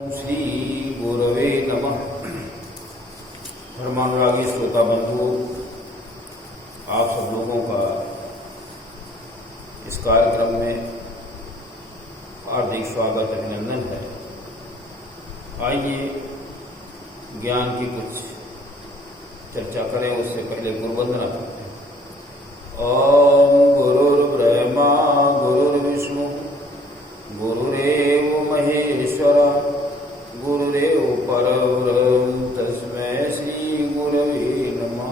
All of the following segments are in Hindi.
श्री गुरवे नमः। धर्मानुरागी श्रोता बंधु, आप सब लोगों का इस कार्यक्रम में हार्दिक स्वागत अभिनंदन है। आइए ज्ञान की कुछ चर्चा करें, उससे पहले गुरुवंदना करते हैं। ओम गुरुर्ब्रह्मा गुरुर्विष्णु गुरुरेव महेश्वर गुरुदेव परब्रह्म तस्मै श्री गुरवे नमः।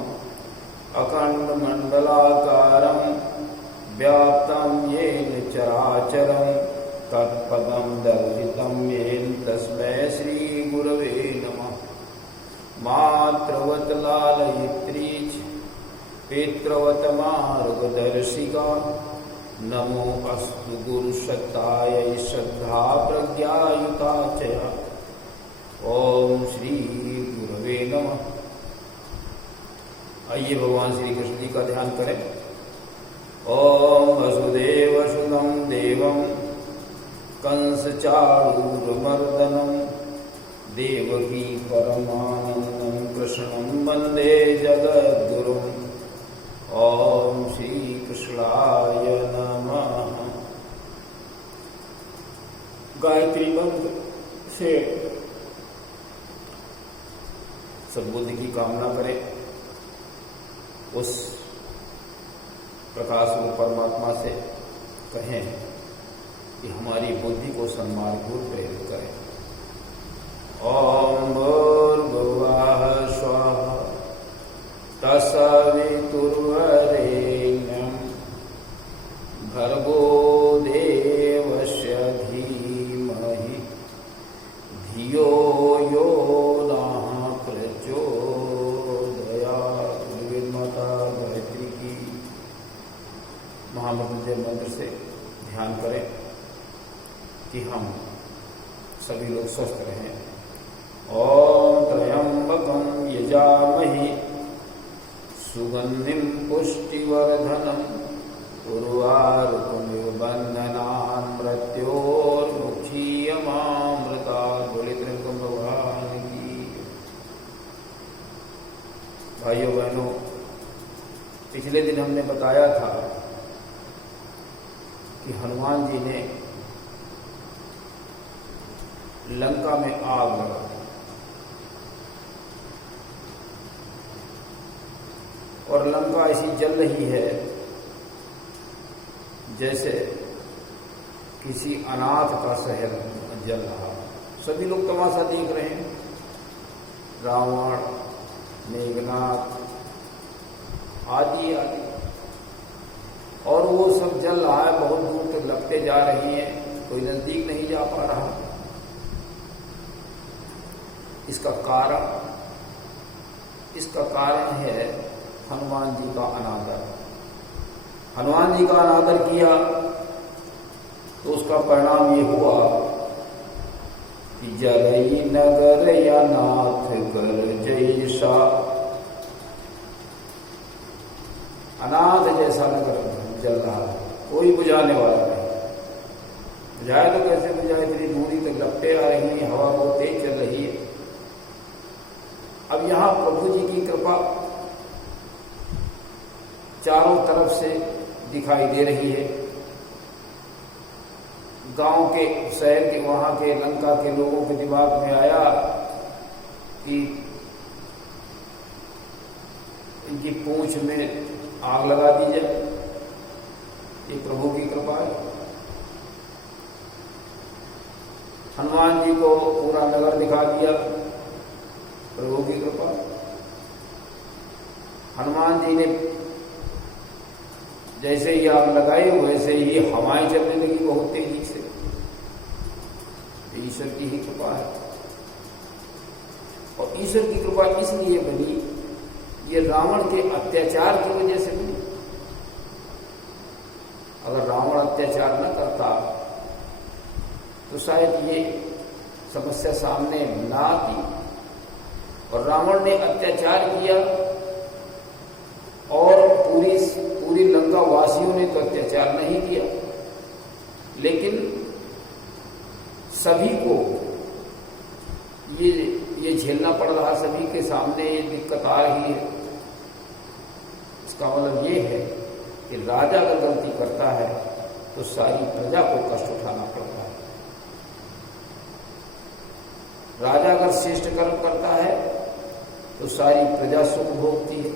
अखंड मंडलाकारं व्याप्तं येन चराचरं तत्पदं दर्शितं येन तस्मै श्री गुरवे नमः। मातृवत् लालयित्री च पितृवत् मार्गदर्शिका नमो अस्तु गुरुसत्तायै श्रद्धा प्रज्ञायुता च। ओम श्री गुरवे नमः। आइए भगवान श्री कृष्ण जी का ध्यान करें। ओम वसुदेवसुतं देवं कंसचाणूरमर्दनं देवकी परमानन्दं कृष्णं वन्दे जगद्गुरुम्। ओम श्री कृष्णाय नमः। गायत्री मंत्र से सद्बुद्धि की कामना करें, उस प्रकाश रूप परमात्मा से कहें कि हमारी बुद्धि को सन्मार्ग को प्रेरित करें। ओम भूर्भुवः स्वः तत्सवितुर्वरेण्यं भर्गो देवस्य धीमहि धियो यो नः प्रचोदयात्। माता गायत्री की महामृत्युंजय मंत्र से ध्यान करें कि हम सभी लोग स्वस्थ रहें। ओम त्र्यंबकं यजामहि सुगंधिं पुष्टिवर्धनम् उर्वारुकमिव बन्धनान् मृत्योर्मुक्षीयमामृतात्। बोले त्रिकम भगवान की। भाइयों बहनों, पिछले दिन हमने बताया था कि हनुमान जी ने लंका में आग लगा और लंका ऐसी जल रही है जैसे किसी अनाथ का शहर जल रहा। सभी लोग तमाशा देख रहे हैं। रावण, मेघनाथ आदि आदि, और वो सब जल रहा है। बहुत दूर तक लपटे जा रही हैं, कोई नजदीक नहीं जा पा रहा। इसका कारण है हनुमान जी का अनादर। हनुमान जी का अनादर किया तो उसका परिणाम ये हुआ कि जलई नगर या नाथ कर जैसा। अनाथ जैसा नगर जल रहा है, कोई बुझाने वाला नहीं। बुझाए तो कैसे बुझाए, इतनी दूरी तक लपटे आ रही है, हवा बहुत तेज चल रही है। अब यहां प्रभु जी की कृपा चारों तरफ से दिखाई दे रही है। गांव के, शहर के, वहां के, लंका के लोगों के दिमाग में आया कि इनकी पूंछ में आग लगा दी जाए। ये प्रभु की कृपा है। हनुमान जी को पूरा नगर दिखा दिया, प्रभु की कृपा। हनुमान जी ने जैसे ही आग लगाई वैसे ही हवाएं चलने लगी बहुत तेजी से। ईश्वर की ही कृपा है। और ईश्वर की कृपा इसलिए बनी, ये रावण के अत्याचार की वजह से बनी। अगर रावण अत्याचार न करता तो शायद ये समस्या सामने ना आती। और रावण ने अत्याचार किया और पूरी लंका वासियों ने तो अत्याचार नहीं किया, लेकिन सभी को ये झेलना पड़ रहा सभी के सामने, ये दिक्कत आ रही है। इसका मतलब ये है कि राजा अगर गलती करता है तो सारी प्रजा को कष्ट उठाना पड़ता है। राजा अगर श्रेष्ठ कर्म करता है तो सारी प्रजा सुख भोगती है।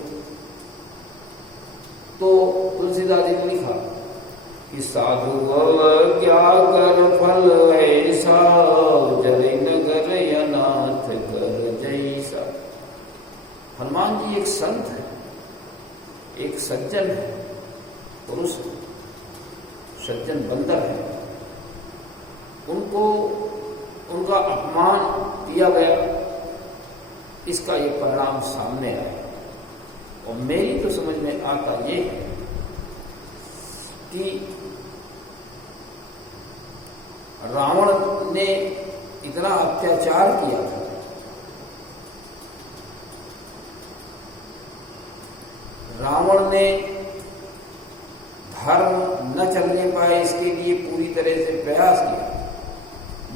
तो तुलसीदास जी ने लिखा कि साधु क्या कर फल ऐसा, जरे नगर अनाथ कर जैसा। हनुमान जी एक संत है, एक सज्जन है, पुरुष सज्जन बंदर है। उनको उनका अपमान किया गया, इसका ये परिणाम सामने आया। और मेरी तो समझ में आता ये है कि रावण ने इतना अत्याचार किया था, रावण ने धर्म न चलने पाए इसके लिए पूरी तरह से प्रयास किया।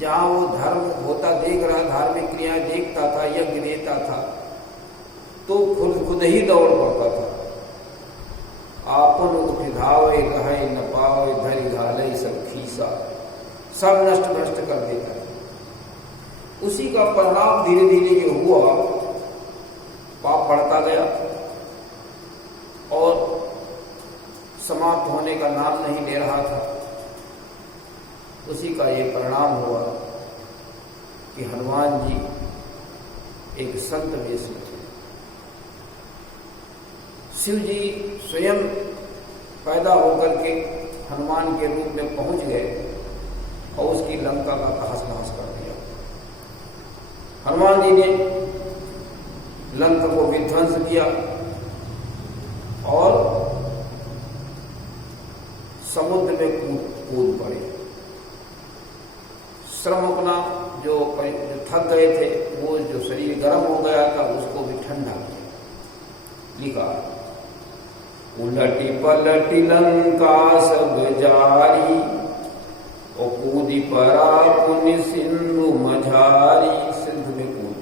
जहां वो धर्म होता देख रहा, धार्मिक क्रियाएं देखता था, यज्ञ देता था, तो खुद ही दौड़ पड़ता था। आपन उठावे रहे न पावे, धरि घाले सब खीसा, सब नष्ट भ्रष्ट कर देता था। उसी का परिणाम धीरे धीरे ये हुआ, पाप बढ़ता गया और समाप्त होने का नाम नहीं ले रहा था। उसी का ये परिणाम हुआ कि हनुमान जी एक संत वेश में थे। शिव जी स्वयं पैदा होकर के हनुमान के रूप में पहुंच गए और उसकी लंका का तहस नहस कर दिया। हनुमान जी ने लंका को विध्वंस किया और समुद्र में कूद पड़े। श्रम अपना जो थक गए थे, वो जो शरीर गर्म हो गया था, उसको भी ठंडा किया। लिखा उलटी पलटी लंका सब जारी, और कूदी परा पुण्य सिंधु मझारी। सिंधु में कूद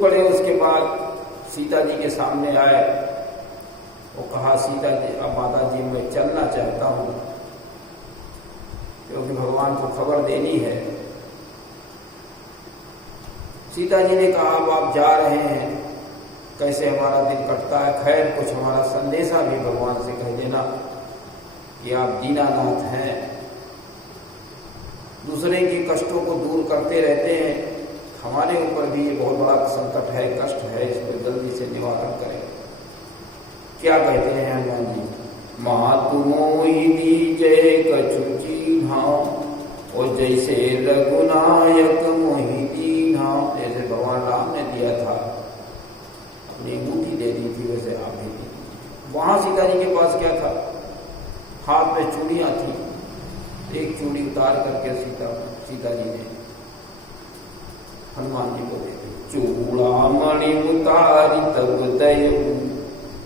पड़े। उसके बाद सीता जी के सामने आए। वो कहा, सीता जी, अब माता जी मैं चलना चाहता हूं, क्योंकि भगवान को खबर देनी है। सीता जी ने कहा, अब आप जा रहे हैं, कैसे हमारा दिन कटता है, खैर कुछ हमारा संदेशा भी भगवान से कह देना कि आप दीनानाथ हैं, दूसरे के कष्टों को दूर करते रहते हैं, हमारे ऊपर भी ये बहुत बड़ा संकट है, कष्ट है, इसको जल्दी से निवारण करें। क्या कहते हैं हनुमान जी? मातु मोहि दीजय कछु चीन्हाम, और जैसे रघुनायक मोहि दीन्हाम। जैसे भगवान राम ने दिया था, अपनी अंगूठी दे दी थी, वैसे आप भी दी। वहां सीता जी के पास क्या था? हाथ में चूड़ियां थी। एक चूड़ी उतार करके सीता जी ने हनुमान जी को दे दी। चूड़ामणि उतारी तब दयऊ,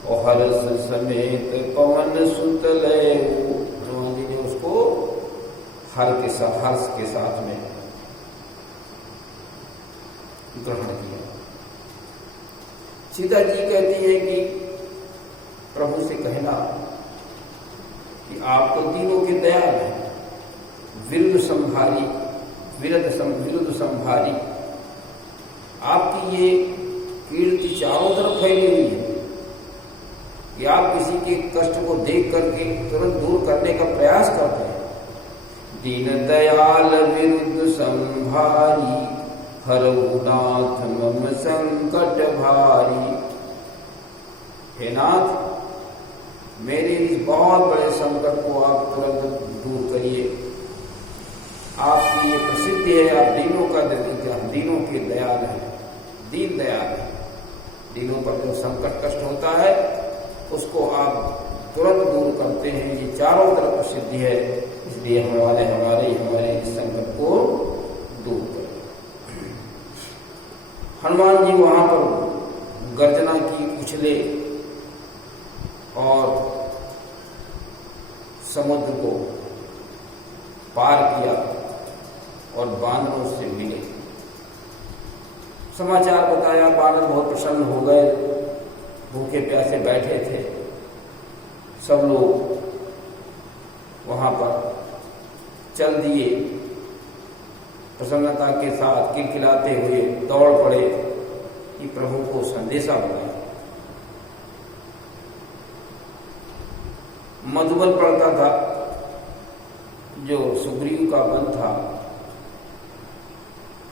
और हर्ष समेत पवन सुत लयऊ। हनुमान जी ने उसको हर्ष के साथ में ग्रहण किया। सीता जी कहती है कि प्रभु से कहना कि आप तो तीनों के दयाल हैं, विरुद्ध संभारी, आपकी ये कीर्ति चारों तरफ फैली हुई है कि आप किसी के कष्ट को देख करके तुरंत दूर करने का प्रयास करते हैं। दीन दयाल विरुद्ध संभारी, हरऊ नाथ मम संकट भारी। हे नाथ, मेरे इस बहुत बड़े संकट को आप तुरंत दूर करिए। आपकी ये प्रसिद्धि है, आप दीनों के दयाल हैं, दीन दयाल है। दीनों पर जो संकट कष्ट होता है उसको आप तुरंत दूर करते हैं, ये चारों तरफ प्रसिद्धि है। इसलिए हमारे इस संकट को दूर करें। हनुमान जी वहां पर गर्जना की, उछले और समुद्र को पार किया और बानरों से मिले। समाचार बताया, बानर बहुत प्रसन्न हो गए, भूखे प्यासे बैठे थे। सब लोग वहां पर चल दिए, प्रसन्नता के साथ खिलखिलाते हुए दौड़ पड़े कि प्रभु को संदेशा बुलाए। मधुबन पड़ता था, जो सुग्रीव का वन था,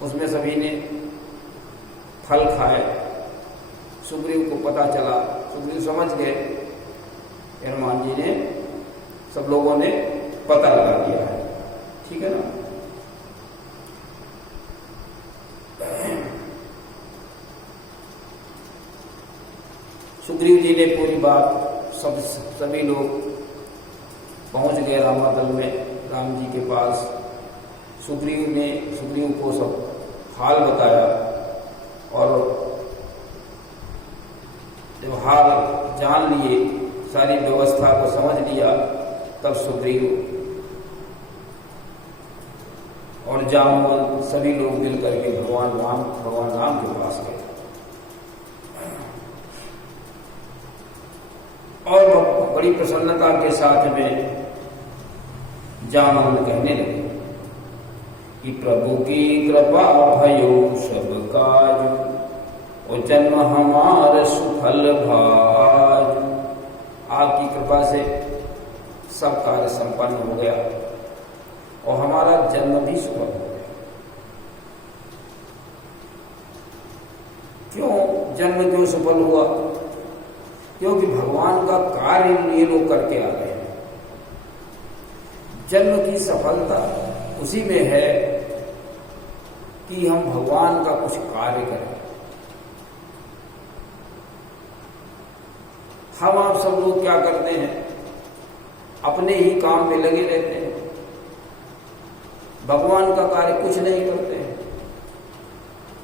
उसमें सभी ने फल खाए। सुग्रीव को पता चला, सुग्रीव समझ गए हनुमान जी ने, सब लोगों ने पता लगा दिया है, ठीक है ना। सुग्रीव जी ने पूरी बात सभी लोग पहुंच गए रामादल में, राम जी के पास। सुग्रीव को सब हाल बताया और जब हाल जान लिए, सारी व्यवस्था को समझ लिया, तब सुग्रीव और जामवंत सभी लोग मिल करके भगवान राम के पास गए और बड़ी प्रसन्नता के साथ में जामवंत कहने लगे कि प्रभु की कृपा भयो सब काज, और जन्म हमार सुफल भाज। आपकी कृपा से सब कार्य संपन्न हो गया और हमारा जन्म भी सफल हो गया। क्यों जन्म क्यों सफल हुआ? क्योंकि भगवान का कार्य ये लोग करके आ गए हैं। जन्म की सफलता उसी में है कि हम भगवान का कुछ कार्य करें। हम आप सब लोग क्या करते हैं? अपने ही काम में लगे रहते हैं, भगवान का कार्य कुछ नहीं करते हैं।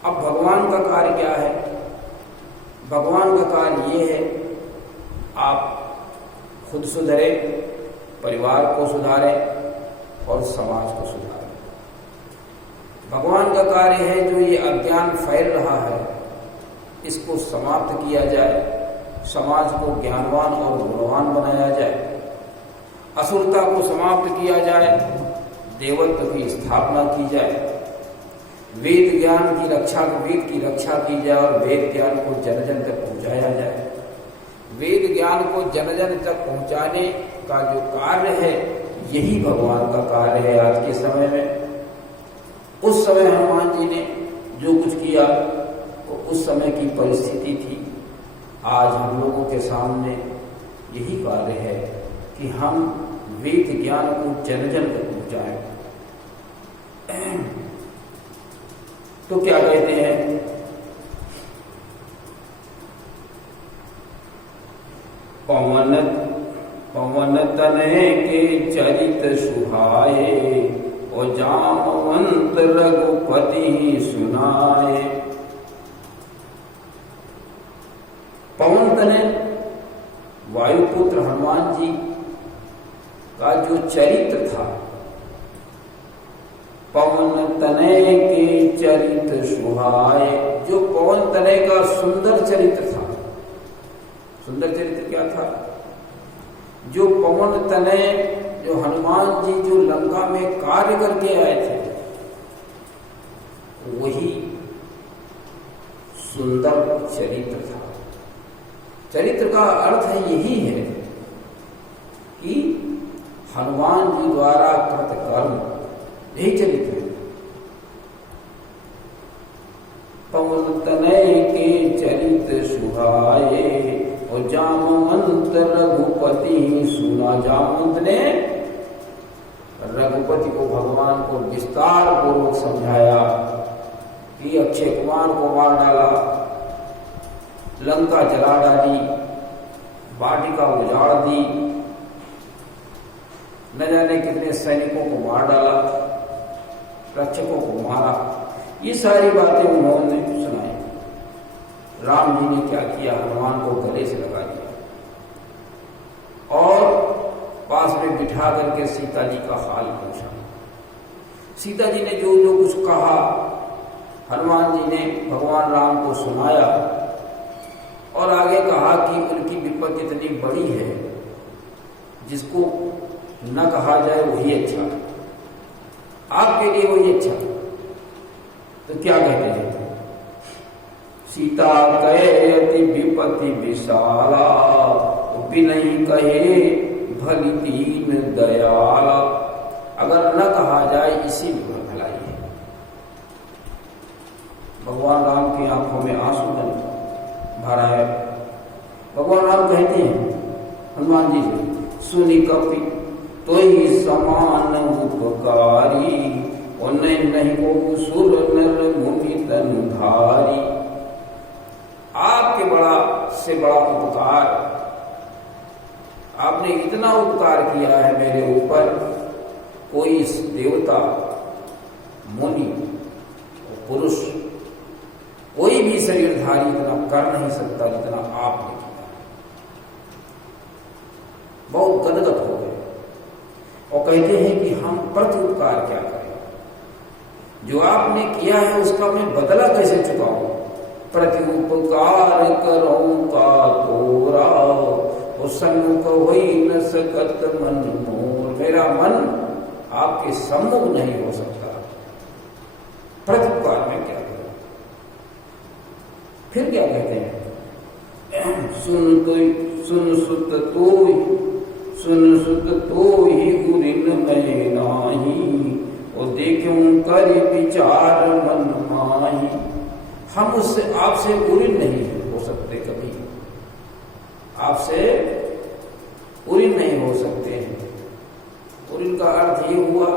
अब भगवान का कार्य क्या है? भगवान का कार्य ये है, आप खुद सुधरे, परिवार को सुधारें और समाज को सुधारें। भगवान का कार्य है जो ये अज्ञान फैल रहा है, इसको समाप्त किया जाए, समाज को ज्ञानवान और गुणवान बनाया जाए, असुरता को समाप्त किया जाए, देवत्व की स्थापना की जाए, वेद ज्ञान की रक्षा, वेद की रक्षा की जाए और वेद ज्ञान को जन जन तक पहुंचाया जाए। वेद ज्ञान को जन जन तक पहुंचाने का जो कार्य है, यही भगवान का कार्य है आज के समय में। उस समय हनुमान जी ने जो कुछ किया वो उस समय की परिस्थिति थी। आज हम लोगों के सामने यही कार्य है कि हम वेद ज्ञान को जन जन तक पहुंचाएं। तो क्या कहते हैं? पवन तनय के चरित सुहाए, और जामवंत रघुपति सुनाए। पवन तनय वायुपुत्र हनुमान जी का जो चरित्र था, पवन तनय के चरित सुहाए, जो पवन तनय का सुंदर चरित्र था। सुंदर चरित्र क्या था? जो पवन तनय, जो हनुमान जी जो लंका में कार्य करके आए थे, वही सुंदर चरित्र था। चरित्र का अर्थ है यही है कि हनुमान जी द्वारा कृत कर्म, यही चरित्र है। पवन तनय के चरित सुहाए, और जामवंत रघुपति सुना। जामवंत ने रघुपति को, भगवान को विस्तार पूर्वक समझाया कि अक्षय कुमार को मार डाला, लंका जला डाली, वाटिका उजाड़ दी, न जाने कितने सैनिकों को मार डाला, रक्षकों को मारा। ये सारी बातें उन्होंने सुनाई। राम जी ने क्या किया? हनुमान को गले से लगा दिया और पास में बिठा करके सीता जी का हाल पूछा सीता जी ने जो जो कुछ कहा हनुमान जी ने भगवान राम को सुनाया और आगे कहा कि उनकी विपत्ति इतनी बड़ी है जिसको न कहा जाए वही अच्छा, आपके लिए वही अच्छा। तो क्या कहते हैं? सीता कहे अति विपत्ति विशाला, बिनहि कहे भली दीन दयाला। अगर न कहा जाए इसी में भलाई है। भगवान राम की आंखों में आंसू भरा है। भगवान राम कहते हैं हनुमान जी से, सुनी कपि तो ही समान उपकारी, और नहीं को सुर नर मुनि तनुधारी। आपके बड़ा से बड़ा उपकार, आपने इतना उपकार किया है मेरे ऊपर, कोई देवता मुनि पुरुष कोई भी शरीरधारी इतना कर नहीं सकता जितना आपने किया। बहुत गदगद हो गए और कहते हैं कि हम प्रत्युपकार क्या करें, जो आपने किया है उसका मैं बदला कैसे चुकाऊं। प्रत्युपकार करूं का तोरा, और सन्मुख होई न सकत मन मोर। मेरा मन आपके सम्मुख नहीं हो सकता, प्रत्युपकार में क्या करूं। फिर क्या कहते हैं? सुन सुत तो ही गुरिन मैं नाही, और देखूं कर विचार मन माही। हम उससे आपसे उरिन नहीं हो सकते, कभी आपसे उरिन नहीं हो सकते हैं। उरिन का अर्थ ये हुआ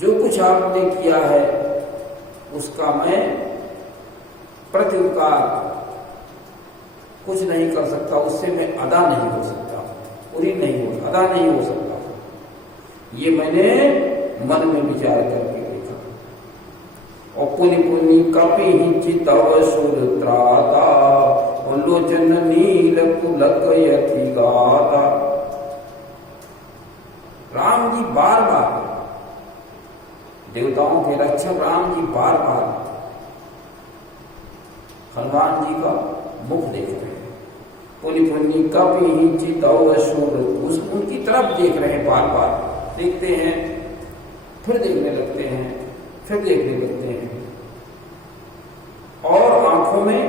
जो कुछ आपने किया है उसका मैं प्रत्युपकार कुछ नहीं कर सकता, उससे मैं अदा नहीं हो सकता, उरिन नहीं हो, अदा नहीं हो सकता। ये मैंने मन में विचार करके देखा। और पुनि पुनि कपि चितव सुर त्राता, और लोचन नील पुलक यति गाता। राम जी बार बार, देवताओं के रक्षक राम जी बार बार हनुमान जी का मुख देख रहे हैं। पुनि पुनि कपि चितव सुर, उनकी तरफ देख रहे हैं, बार बार देखते हैं, फिर देखने लगते हैं, फिर देखने लगते हैं, और आंखों में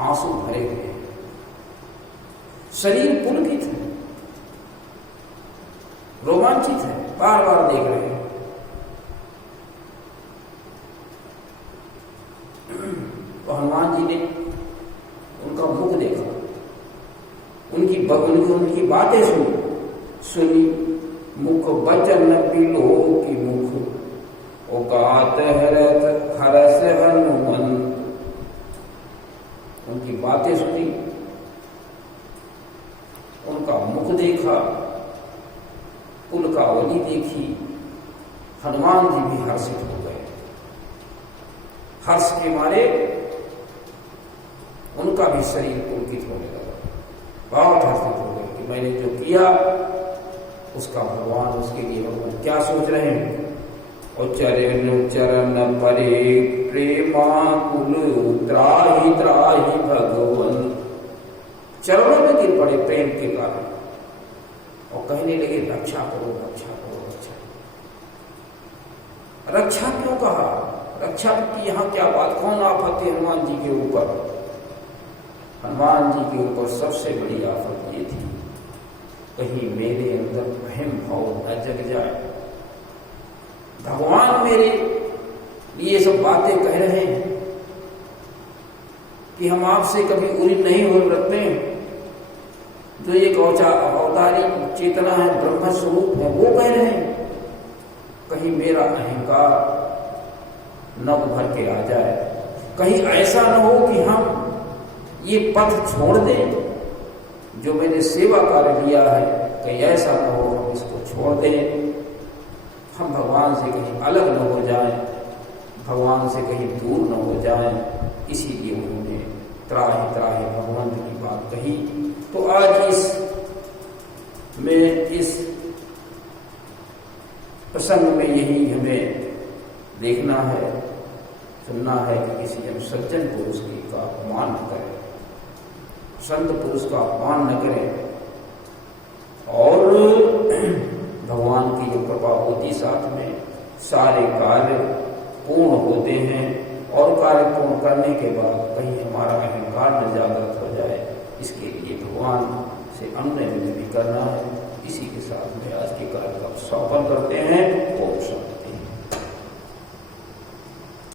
आंसू भरे हुए हैं। शरीर पुलकित है, रोमांचित है, बार बार देख रहे हैं। तो हनुमान जी ने उनका मुख देखा, उनकी बातें सुनी। मुख बचन बिलो की मुख, ओ गात हरस हनुमंत। उनकी बातें सुनी, उनका मुख देखा, पुलकावली देखी। हनुमान जी भी हर्षित हो गए। हर्ष के मारे उनका भी शरीर पुलकित होने लगा, बहुत हर्षित हो गए कि मैंने जो किया उसका भगवान, उसके लिए भगवान क्या सोच रहे हैं। और चरण परे प्रेमा कुल, त्राहि त्राहि भगवन। चरणों में गिर पड़े प्रेम के कारण और कहने लगे रक्षा करो, रक्षा करो, रक्षा। रक्षा क्यों कहा? रक्षा की यहाँ क्या बात, कौन आफत है हनुमान जी के ऊपर? हनुमान जी के ऊपर सबसे बड़ी आफत ये थी, कहीं मेरे अंदर अहम भाव न जग जाए। भगवान मेरे लिए सब बातें कह रहे हैं कि हम आपसे कभी उरिन नहीं हो रखते, जो एक अवतारी चेतना है, ब्रह्म स्वरूप है, वो कह रहे हैं। कहीं मेरा अहंकार न उभर के आ जाए, कहीं ऐसा न हो कि हम ये पथ छोड़ दें जो मैंने सेवा कार्य लिया है, कहीं ऐसा न हो हम इसको छोड़ दें, हम भगवान से कहीं अलग न हो जाएं, भगवान से कहीं दूर न हो जाएं। इसीलिए उन्होंने त्राहि त्राहि भगवंत की बात कही। तो आज इस प्रसंग में यही हमें देखना है, सुनना है कि किसी हम सज्जन पुरुष की का अपमान न करें, संत पुरुष का अपमान न करें, और भगवान की जो कृपा होती साथ में सारे कार्य पूर्ण होते हैं, और कार्य पूर्ण करने के बाद कहीं हमारा अहंकार न जागृत हो जाए, इसके लिए भगवान से अन्य भी करना है। इसी के साथ में आज के कार्य का समापन करते हैं। ओम शांति।